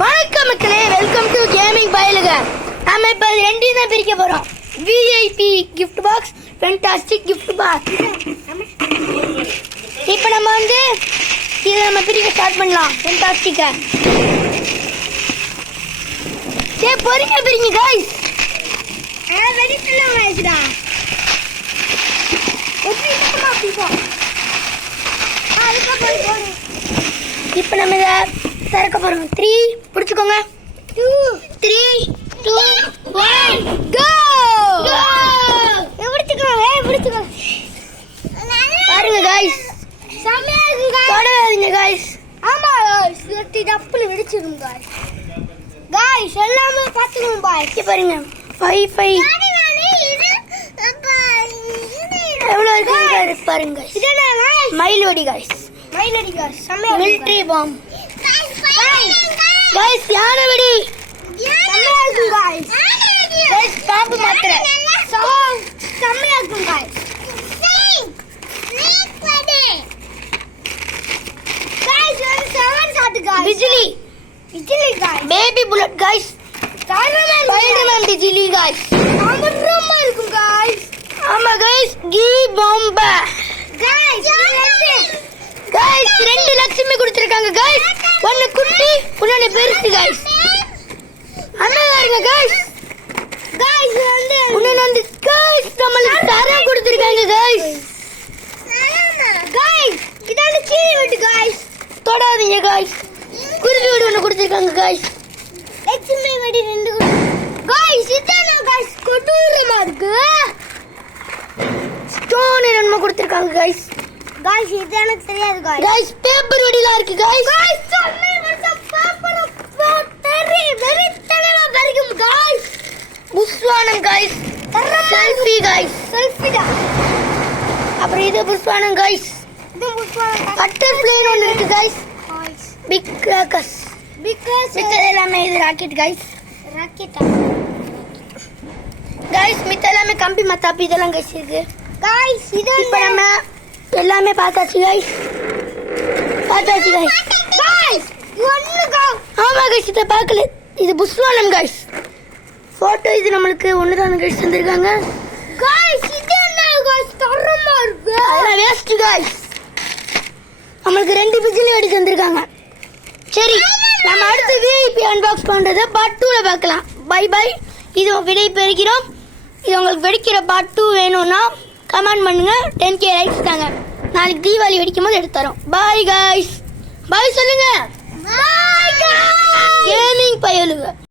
வணக்கம் மக்களே, welcome to gaming பயலுக. நம்ம இப்போ ரெண்டையும் தான் பிரிக்க போகிறோம். VIP gift box, fantastic gift box. இப்போ நம்ம வந்து இதை நம்ம பிரிக்க ஸ்டார்ட் பண்ணலாம். ஃபென்டாஸ்டிக்கை சரி பொறுங்க பிரிங்க காய்ஸ். வெடிச்சுடா இப்போ நம்ம இதை திறக்க போறோம். 3 பிடிச்சுக்கோங்க. 2 3 2 1 கோ. பிடிச்சுக்கோங்க. பாருங்க காய்ஸ், செமையா இருக்கு காய்ஸ். தொடாதீங்க காய்ஸ். ஆமா காய்ஸ், இது டப்புல வெடிச்சிரும் காய்ஸ். காய்ஸ் எல்லாமே பாத்துக்கணும் பாய். இங்க பாருங்க 5 எவ்வளவு இருக்கு பாருங்க. இதெல்லாம் மைலோடி காய்ஸ். மைலோடி காய்ஸ் செமையா மிலிட்டரி பாம் गाइस. யானை வெடி செமையா இருக்கு गाइस. गाइस பாம்பு மாத்திரை செமையா இருக்கு गाइस. बिजली बिजली guys. Baby bullet guys. Spiderman बिजली गाइस. ஆமரமா இருக்கு गाइस. ஆமா गाइस. கீ பாம்பா गाइस. गाइस ரெண்டு லட்சுமி கொடுத்திருக்காங்க गाइस. ஒன்னு குட்டி ஒன்னு பெருசு गाइस. அண்ணா பாருங்க गाइस. गाइस வந்து गाइस நம்மளுக்கு தரம் கொடுத்திருக்காங்க गाइस. गाइस இதால கீழே விட்டு गाइस. தொடாதீங்க गाइस. குருவி வெடி ஒன்னு கொடுத்திருக்காங்க गाइस. லட்சுமி வெடி ரெண்டு गाइस. இதான गाइस கொடூரமா இருக்கு. ஸ்டோன் என்ன கொடுத்திருக்காங்க गाइस. गाइस இது எனக்கு தெரியாது गाइस. गाइस பேப்பர் வெடிலாம் இருக்கு गाइस. गाइस சொன்ன வருஷம் பேப்பர் போட்டறி வெரி தடவை வரைக்கும் गाइस. புஷ்வானம் गाइस. Selfie guys. செல்ஃபிடா. அப்புறம் இது புஷ்வானம் गाइस. இது புஷ்வானம். பட்டர்ஃப்ளை ஒன்னு இருக்கு guys. Big crackers. Big crackers இது எல்லாமே இது ராக்கெட் गाइस. ராக்கெட்டா गाइस. மித்த எல்லாமே கம்பி மத்தாப்பு இதெல்லாம் गाइस இருக்கு गाइस. இது இப்ப நம்ம எல்லாமே பார்த்தாச்சு गाइस. பார்த்தாச்சு गाइस. गाइस ஒண்ணுங்க. ஆமா गाइस இத பார்க்கல. இது புஷ்வானம் गाइस. போட்டோ இது நமக்கு ஒண்ணுதான गाइस தந்திருக்காங்க गाइस. இது என்ன गाइस தரமா இருக்கு. அதெல்லாம் வேஸ்ட் गाइस. நமக்கு ரெண்டு பிஜிலி வெடி தந்திருக்காங்க. சரி நம்ம அடுத்து விஐபி அன்பாக்ஸ் பண்றத பார்ட் 2ல பார்க்கலாம். Bye bye. இது விடை பெறுகிறோம். இது உங்களுக்கு வெடிக்கிற பார்ட் 2 வேணும்னா கமெண்ட் பண்ணுங்க. 10k லைக்ஸ் தாங்க. நாளைக்கு தீபாவளி வெடிக்கும் போது எடுத்து தரோம். பாய் गाइस. பாய் சொல்லுங்க. பாய் गाइस. கேமிங் பயலுங்க.